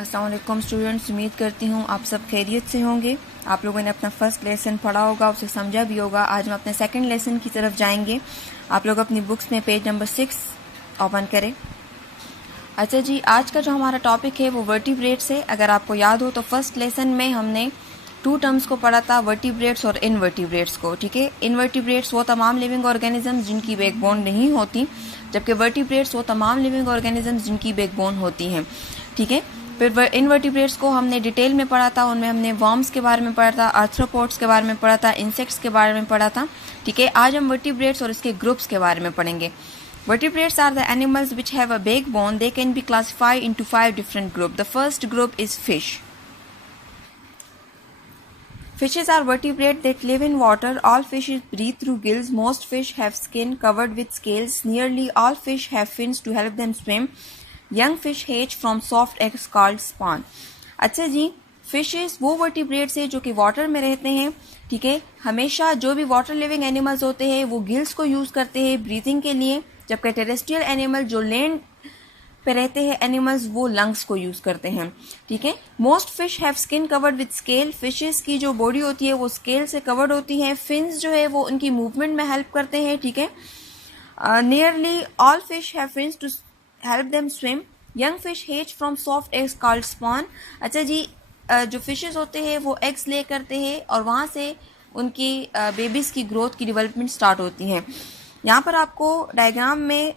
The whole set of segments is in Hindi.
अस्सलाम वालेकुम स्टूडेंट्स, उम्मीद करती हूँ आप सब खैरियत से होंगे। आप लोगों ने अपना फर्स्ट लेसन पढ़ा होगा, उसे समझा भी होगा। आज हम अपने सेकंड लेसन की तरफ जाएंगे। आप लोग अपनी बुक्स में पेज नंबर 6 ओपन करें। अच्छा जी, आज का जो हमारा टॉपिक है वो वर्टिब्रेट्स है। अगर आपको याद हो तो फर्स्ट लेसन में हमने 2 टर्म्स को पढ़ा था, वर्टिब्रेट्स और इनवर्टिब्रेट्स को। ठीक है, इनवर्टिब्रेट्स वो तमाम लिविंग ऑर्गेनिजम्स जिनकी बैकबोन नहीं होती, जबकि वर्टिब्रेट्स वो तमाम लिविंग ऑर्गेनिजम्स जिनकी बैकबोन होती हैं। ठीक है, फिर इनवर्टिब्रेट्स को हमने डिटेल में पढ़ा था। उनमें हमने वर्म्स के बारे में पढ़ा था, आर्थ्रोपोड्स के बारे में पढ़ा था, इंसेक्ट्स के बारे में पढ़ा था। ठीक है, आज हम वर्टिब्रेट्स और इसके ग्रुप्स के बारे में पढ़ेंगे। Vertebrates are the animals which have a backbone. They can be classified into 5 different groups. The first group is fish. Fishes are vertebrate that live in water. All fishes breathe through gills. Most fish have skin covered with scales. Nearly all fish have fins to help them swim. Young fish hatch from soft eggs called spawn. अच्छा जी, फिशेस वो वर्टिब्रेट्स है जो कि वाटर में रहते हैं। ठीक है, हमेशा जो भी वाटर लिविंग एनिमल्स होते हैं वो गिल्स को यूज करते हैं ब्रीथिंग के लिए, जबकि टेरेस्ट्रियल एनिमल जो लैंड पे रहते हैं एनिमल्स वो लंग्स को यूज करते हैं। ठीक है, most fish have skin covered with scale. Fishes की जो बॉडी होती है वो स्केल से कवर्ड होती है। फिन्स जो है वो उनकी मूवमेंट में हेल्प करते हैं। ठीक है, nearly all fish have fins to help them swim. Young fish hatch from soft eggs called spawn. अच्छा जी, जो फिशेस होते हैं वो एग्स ले करते हैं और वहाँ से उनकी बेबीज की ग्रोथ की डेवलपमेंट स्टार्ट होती है। यहाँ पर आपको डायग्राम में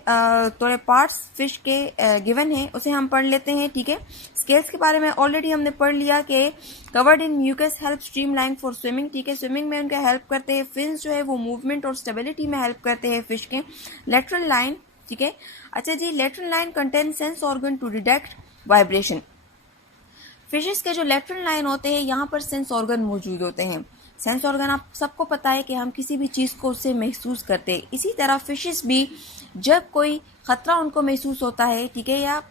थोड़े पार्ट्स फिश के गिवन है, उसे हम पढ़ लेते हैं। ठीक है, स्केल्स के बारे में ऑलरेडी हमने पढ़ लिया कि covered in mucus help streamline for swimming. ठीक है, स्विमिंग में उनका हेल्प करते हैं। फिन्स जो है वो मूवमेंट और स्टेबिलिटी में हेल्प करते हैं फिश के। लेटरल लाइन, ठीक है, अच्छा जी, lateral line contain sense organ to detect vibration. Fishes के जो लेटरल लाइन होते हैं यहाँ पर सेंस ऑर्गन मौजूद होते हैं। सेंस ऑर्गन आप सबको पता है कि हम किसी भी चीज़ को उससे महसूस करते हैं। इसी तरह फिशेस भी जब कोई खतरा उनको महसूस होता है, ठीक है, या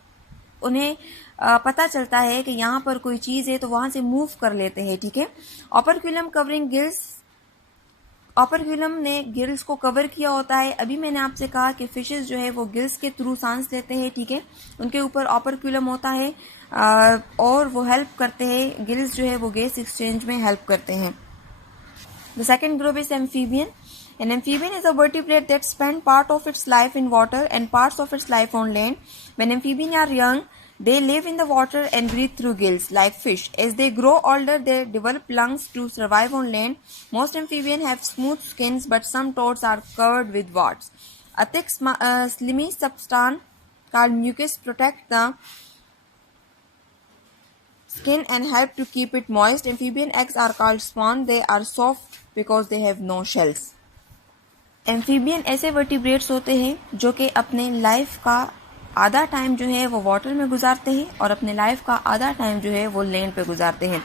उन्हें पता चलता है कि यहाँ पर कोई चीज़ है तो वहाँ से मूव कर लेते हैं। ठीक है, ओपरक्यूलम कवरिंग गिल्स, ओपरक्यूलम ने गिल्स को कवर किया होता है। अभी मैंने आपसे कहा कि फिशेस जो है वो गिल्स के थ्रू सांस लेते हैं। ठीक है, उनके ऊपर ओपरक्यूलम होता है और वो हेल्प करते हैं, गिल्स जो है वो गैस एक्सचेंज में हेल्प करते हैं। The second group is amphibian. An amphibian is a vertebrate that spend part of its life in water and parts of its life on land. When amphibians are young, they live in the water and breathe through gills like fish. As they grow older, they develop lungs to survive on land. Most amphibians have smooth skins, but some toads are covered with warts. A thick, slimy substance called mucus protects the skin and help to keep it moist. Amphibian eggs are called spawn. They are soft because they have no shells. Amphibian ऐसे वर्टिब्रेट्स होते हैं जो कि अपने लाइफ का आधा टाइम जो है वो वाटर में गुजारते हैं और अपने लाइफ का आधा टाइम जो है वो लैंड पे गुजारते हैं।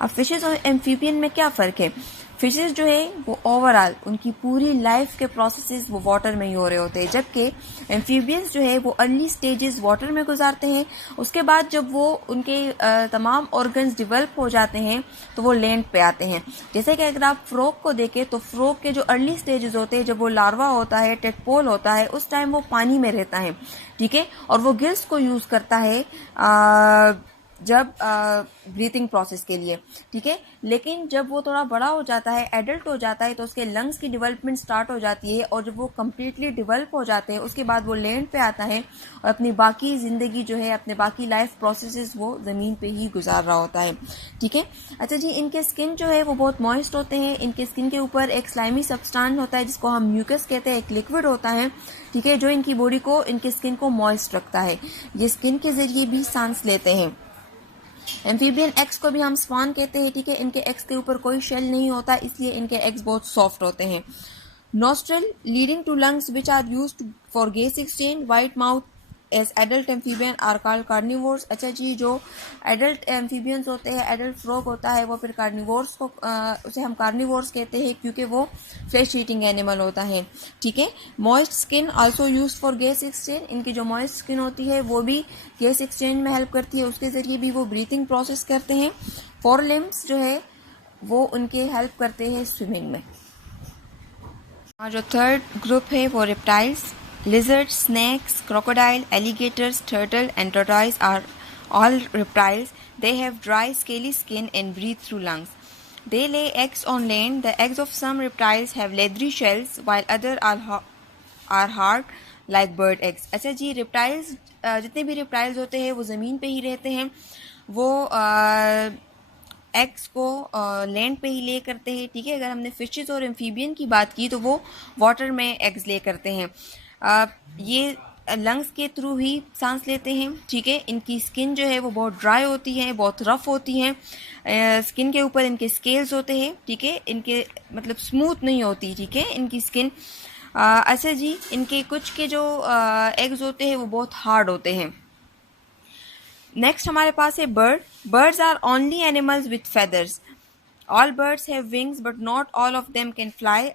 अब फिशेस और एम्फीबियन में क्या फ़र्क है? फिशेस जो है वो ओवरऑल उनकी पूरी लाइफ के प्रोसेसेस वो वाटर में ही हो रहे होते हैं, जबकि एम्फीबियंस जो है वो अर्ली स्टेजेस वाटर में गुजारते हैं। उसके बाद जब वो उनके तमाम ऑर्गन्स डेवलप हो जाते हैं तो वो लैंड पे आते हैं। जैसे कि अगर आप फ्रॉग को देखें तो फ्रॉग के जो अर्ली स्टेजेस होते हैं, जब वो लार्वा होता है, टेडपोल होता है, उस टाइम वो पानी में रहता है। ठीक है, और वो गिल्स को यूज करता है जब ब्रीथिंग प्रोसेस के लिए। ठीक है, लेकिन जब वो थोड़ा बड़ा हो जाता है, एडल्ट हो जाता है, तो उसके लंग्स की डेवलपमेंट स्टार्ट हो जाती है और जब वो कम्प्लीटली डेवलप हो जाते हैं उसके बाद वो लैंड पे आता है और अपनी बाकी ज़िंदगी जो है, अपने बाकी लाइफ प्रोसेसेस वो ज़मीन पे ही गुजार रहा होता है। ठीक है, अच्छा जी, इनके स्किन जो है वो बहुत मॉइस्ट होते हैं। इनके स्किन के ऊपर एक स्लाइमी सब्सटेंस होता है जिसको हम म्यूकस कहते हैं, एक लिक्विड होता है। ठीक है, जो इनकी बॉडी को, इनके स्किन को मॉइस्ट रखता है। ये स्किन के जरिए भी सांस लेते हैं। एम्फीबियन एग्स को भी हम स्पॉन कहते हैं। ठीक है, इनके एग्स के ऊपर कोई शेल नहीं होता, इसलिए इनके एग्स बहुत सॉफ्ट होते हैं। Nostril leading to lungs which are used for gas exchange. Wide mouth as adult amphibian are called carnivores. अच्छा जी, जो एडल्ट एम्फीबियंस होते हैं, एडल्ट फ्रॉग होता है, वो फिर कार्निवोर्स को उसे हम कार्निवोर्स कहते हैं क्योंकि वो फ्लैश ईटिंग एनिमल होता है। ठीक है, moist skin also use for gas exchange. इनकी जो मॉइस्ट स्किन होती है वो भी गैस एक्सचेंज में हेल्प करती है, उसके जरिए भी वो ब्रीथिंग प्रोसेस करते हैं। फोर लिम्स जो है वो उनके हेल्प करते हैं स्विमिंग में। जो थर्ड ग्रुप है वो reptiles. Lizards, snakes, crocodile, alligators, turtle and tortoise are All reptiles, they have dry scaly skin and breathe through lungs. They lay eggs on land. The eggs of some reptiles have leathery shells while other are hard like bird eggs. अच्छा जी, reptiles जितने भी reptiles होते हैं वो ज़मीन पे ही रहते हैं, वो एग्स को लैंड पे ही ले करते हैं, ठीक है। अगर हमने फिशेस और एम्फीबियन की बात की तो वो वाटर में एग्स ले करते हैं। ये लंग्स के थ्रू ही सांस लेते हैं, ठीक है। इनकी स्किन जो है वो बहुत ड्राई होती है, बहुत रफ होती है। स्किन के ऊपर इनके स्केल्स होते हैं, ठीक है। इनके मतलब स्मूथ नहीं होती, ठीक है, इनकी स्किन। अच्छा जी, इनके कुछ के जो एग्स होते हैं वो बहुत हार्ड होते हैं। नेक्स्ट हमारे पास है bird. Birds are only animals with feathers. All birds have wings but not all of them can fly.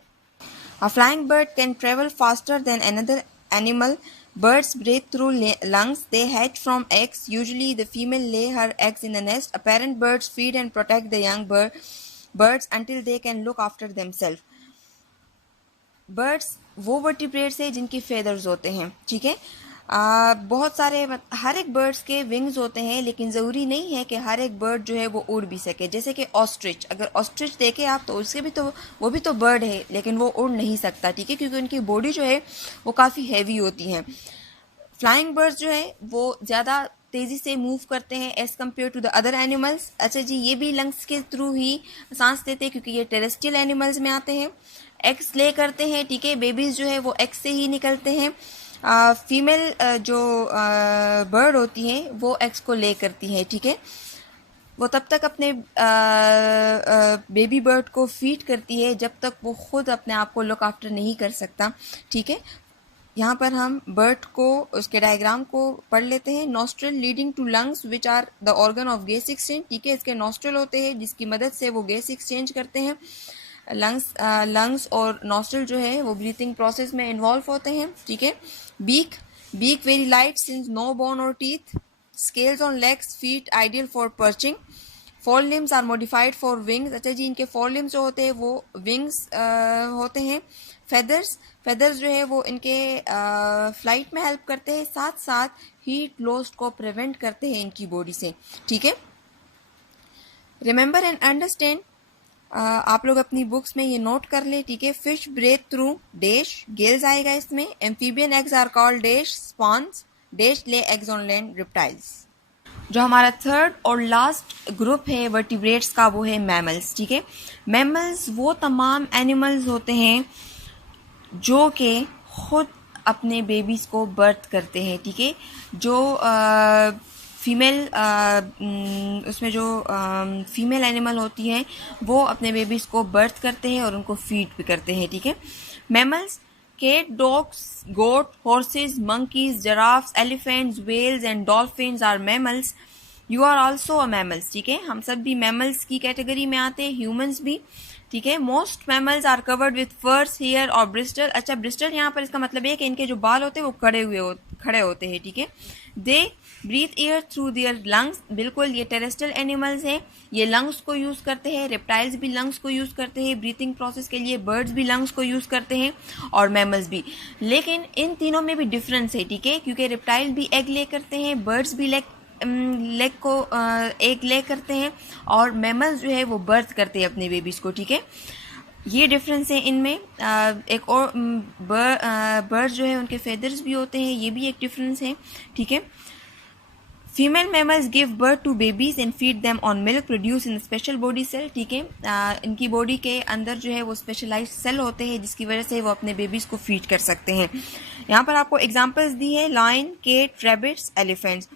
A flying bird can travel faster than another animal. Birds breathe through lungs. They hatch from eggs. Usually the female lay her eggs in the nest. Parent birds feed and protect the young birds until they can look after themselves. Birds वो वर्टिब्रेट्स है जिनके फेदर्स होते हैं, ठीक है। बहुत सारे हर एक बर्ड्स के विंग्स होते हैं, लेकिन ज़रूरी नहीं है कि हर एक बर्ड जो है वो उड़ भी सके। जैसे कि ऑस्ट्रिच, अगर ऑस्ट्रिच देखें आप तो उसके भी तो वो भी तो बर्ड है, लेकिन वो उड़ नहीं सकता, ठीक है, क्योंकि उनकी बॉडी जो है वो काफ़ी हैवी होती है। फ्लाइंग बर्ड्स जो है वो ज़्यादा तेज़ी से मूव करते हैं as compare to the other animals. अच्छा जी, ये भी लंग्स के थ्रू ही सांस लेते हैं क्योंकि ये टेरेस्ट्रियल एनिमल्स में आते हैं। एग्स ले करते हैं, ठीक है, बेबीज़ जो है वो एग्स से ही निकलते हैं। फीमेल जो बर्ड होती हैं वो एग्स को ले करती हैं, ठीक है। वो तब तक अपने बेबी बर्ड को फीड करती है जब तक वो खुद अपने आप को लुक आफ्टर नहीं कर सकता, ठीक है। यहाँ पर हम बर्ड को उसके डायग्राम को पढ़ लेते हैं। Nostril leading to lungs which are the organ of gas exchange, ठीक है। इसके नॉस्ट्रल होते हैं जिसकी मदद से वो गैस एक्सचेंज करते हैं। लंग्स और नॉस्ट्रल जो है वो ब्रीथिंग प्रोसेस में इन्वॉल्व होते हैं, ठीक है। Beak very light since no bone और teeth. Scales on legs, feet ideal for perching. Forelimbs are modified for wings. अच्छा जी, इनके फोर लिम्स जो होते हैं वो विंग्स होते हैं। फेदर्स जो है वो इनके फ्लाइट में हेल्प करते हैं, साथ साथ हीट लॉस को प्रिवेंट करते हैं इनकी बॉडी से, ठीक है। रिमेंबर एंड अंडरस्टैंड, आप लोग अपनी बुक्स में ये नोट कर लें, ठीक है। Fish breathe through dash, gills आएगा इसमें। Amphibian eggs are called dash spawns. Dash lay eggs on land reptiles. जो हमारा थर्ड और लास्ट ग्रुप है वर्टिब्रेट्स का वो है मैमल्स, ठीक है। मैमल्स वो तमाम एनिमल्स होते हैं जो कि खुद अपने बेबीज़ को बर्थ करते हैं, ठीक है। जो फीमेल उसमें जो फीमेल एनिमल होती हैं वो अपने बेबीज़ को बर्थ करते हैं और उनको फीड भी करते हैं, ठीक है। Mammals, cat, dogs, goat, horses, monkeys, giraffes, elephants, whales and dolphins are mammals. You are also a mammals, ठीक है। हम सब भी mammals की कैटेगरी में आते हैं, humans भी, ठीक है। Most mammals are covered with furs, hair और ब्रिस्टल। अच्छा, ब्रिस्टल यहाँ पर इसका मतलब है कि इनके जो बाल होते हैं वो खड़े होते हैं, ठीक है। They breathe air through their lungs. बिल्कुल, ये टेरेस्ट्रियल एनिमल्स हैं, ये लंग्स को यूज़ करते हैं। रेप्टाइल्स भी लंग्स को यूज़ करते हैं ब्रीथिंग प्रोसेस के लिए, बर्ड्स भी लंग्स को यूज़ करते हैं और मैमल्स भी। लेकिन इन तीनों में भी डिफरेंस है, ठीक है, क्योंकि रेप्टाइल भी एग ले करते हैं, बर्ड्स भी लेग को एक ले करते हैं और मैमल्स जो है वो बर्थ करते हैं अपने बेबीज़ को, ठीक है। ये डिफरेंस है इनमें। एक और बर्ड्स जो है उनके फेदर्स भी होते हैं, ये भी एक डिफरेंस है, ठीक है। Female mammals give birth to babies and feed them on milk produce in special body cell, ठीक है। इनकी बॉडी के अंदर जो है वो स्पेशलाइज्ड सेल होते हैं जिसकी वजह से वो अपने बेबीज़ को फीड कर सकते हैं। यहाँ पर आपको एग्जांपल्स दी है, लायन, केट, रैबिट्स, एलिफेंट्स।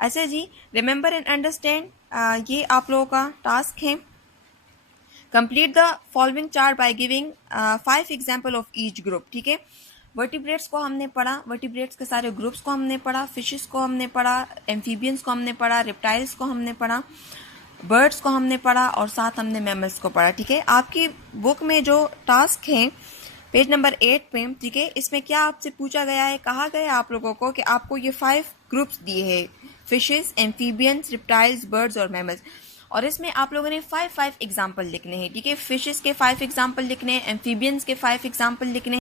अच्छा जी, रिमेंबर एंड अंडरस्टैंड, ये आप लोगों का टास्क है। Complete the following chart by giving 5 example of each group, ठीक है। वर्टिब्रेट्स को हमने पढ़ा, वर्टिब्रेट्स के सारे ग्रुप्स को हमने पढ़ा, फिशेस को हमने पढ़ा, एम्फीबियंस को हमने पढ़ा, रेप्टाइल्स को हमने पढ़ा, बर्ड्स को हमने पढ़ा और साथ हमने मैमल्स को पढ़ा, ठीक है। आपकी बुक में जो टास्क है पेज नंबर 8 पे, ठीक है, इसमें क्या आपसे पूछा गया है, कहा गया आप लोगों को कि आपको ये 5 ग्रुप्स दिए हैं, फिशेस, एम्फीबियंस, रेप्टाइल्स, बर्ड्स और मैमल्स, और इसमें आप लोगों ने 5 एग्जाम्पल लिखने हैं, ठीक है। फिशेस के 5 एग्जाम्पल लिखने हैं, एम्फीबियंस के 5 एग्जाम्पल लिखने हैं,